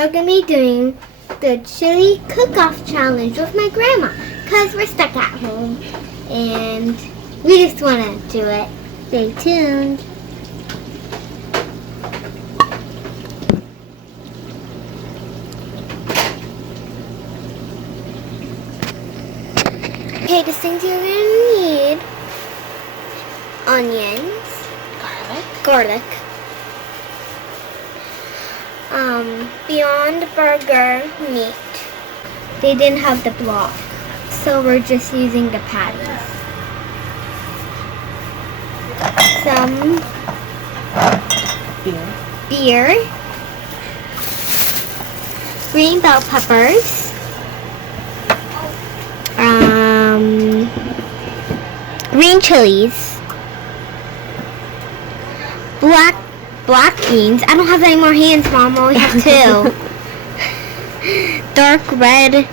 we're going to be doing the chili cook-off challenge with my grandma because we're stuck at home and we just want to do it. Stay tuned. Okay, the things you're going to need: onions, garlic, Beyond Burger meat. They didn't have the block, so we're just using the patties. Some beer, green bell peppers, green chilies, black beans. I don't have any more hands, Mom. I only have two. Dark red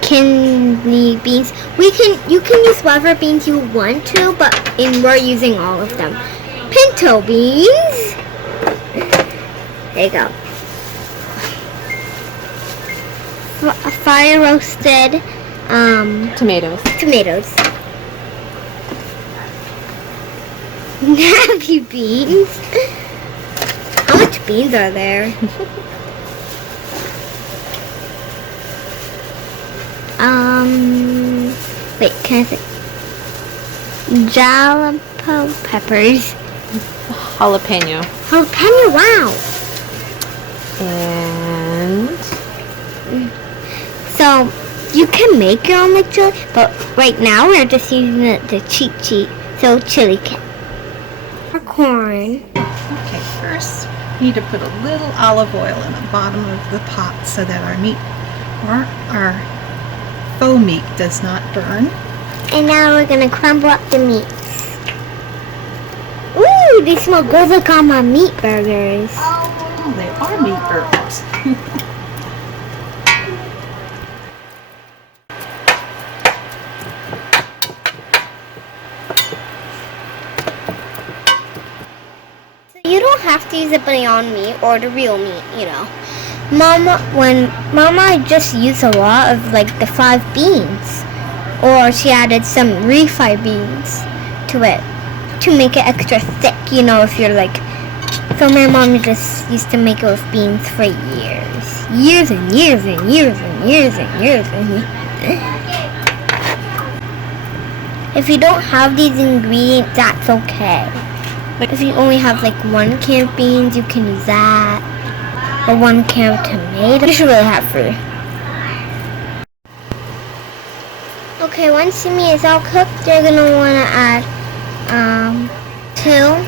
kidney beans. You can use whatever beans you want to, but we're using all of them. Pinto beans. There you go. Fire roasted tomatoes. Navy beans. How much beans are there? Wait, can I say jalapeno peppers? Jalapeno, wow. And so you can make your own like chili, but right now we're just using the cheat sheet. So chili can. Our corn. Okay, first we need to put a little olive oil in the bottom of the pot so that our meat or our faux meat does not burn. And now we're gonna crumble up the meats. Ooh, they smell good like on my meat burgers. Oh, they are meat burgers. You don't have to use the Beyond meat or the real meat, you know. Mama just used a lot of like the 5 beans, or she added some refried beans to it to make it extra thick, you know, if you're like. So my mom just used to make it with beans for years and years and years and years and years and years. If you don't have these ingredients, that's okay. If you only have like 1 can of beans, you can use that. Or 1 can of tomato. You should really have 3. Okay, once the meat is all cooked, you're gonna wanna add 2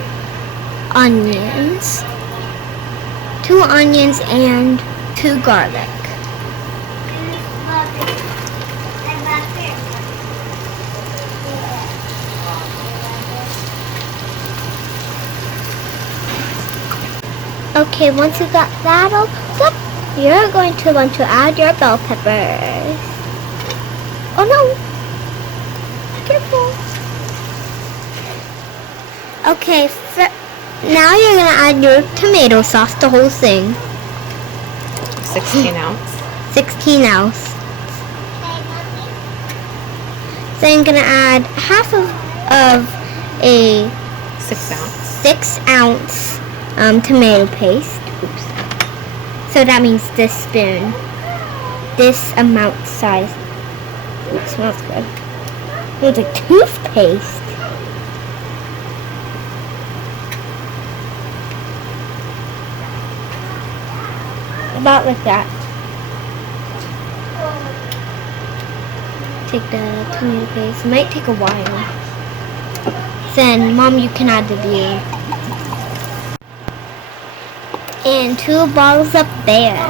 onions and 2 garlic. Okay, once you got that all cooked up, you're going to want to add your bell peppers. Oh no! Careful! Okay, now you're going to add your tomato sauce, the whole thing. 16 ounce. 16 ounce. Then I'm going to add half of a 6 ounce tomato paste. Oops. So that means this spoon. This amount size. Ooh, it smells good. It's like toothpaste. About like that. Take the tomato paste. It might take a while. Then, Mom, you can add the beer. And 2 bottles up there.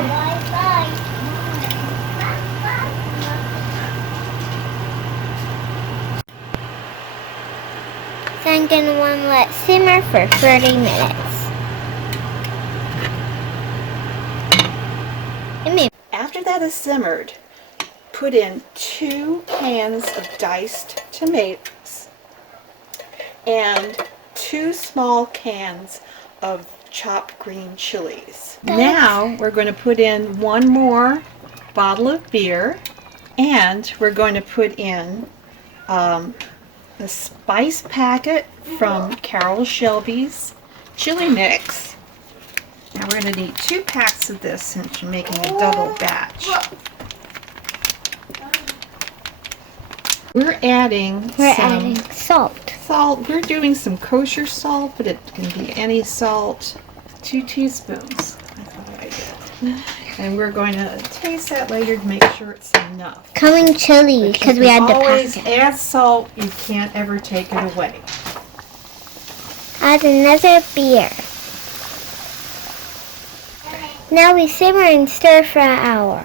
So I'm going to want to let simmer for 30 minutes. After that is simmered, put in 2 cans of diced tomatoes and 2 small cans of chopped green chilies. Now we're going to put in one more bottle of beer, and we're going to put in the spice packet from Carol Shelby's chili mix. Now we're going to need 2 packs of this since you're making a double batch. We're adding salt. Salt. We're doing some kosher salt, but it can be any salt. 2 teaspoons. I thought I did. And we're going to taste that later to make sure it's enough. Coming chili because we had to always pack it. add salt. You can't ever take it away. Add another beer. Now we simmer and stir for an hour.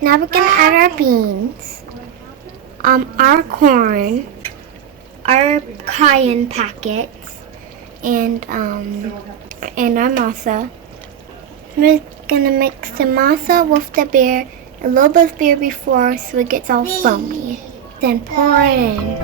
Now we're gonna add our beans, our corn, our cayenne packets, and our masa. We're gonna mix the masa with the beer, a little bit of beer before so it gets all foamy. Then pour it in.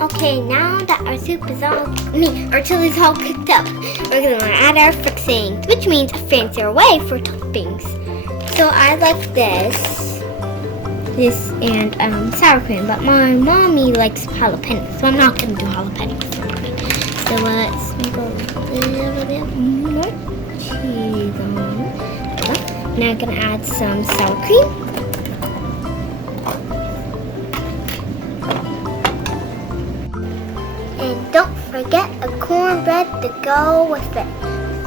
Okay, now that our soup is our chili's all cooked up, we're gonna add our fixings, which means a fancier way for toppings. So I like this and sour cream, but my mommy likes jalapenos, so I'm not gonna do jalapenos. So let's make a little bit more cheese on. Now I'm gonna add some sour cream. And don't forget a cornbread to go with it.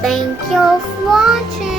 Thank you for watching.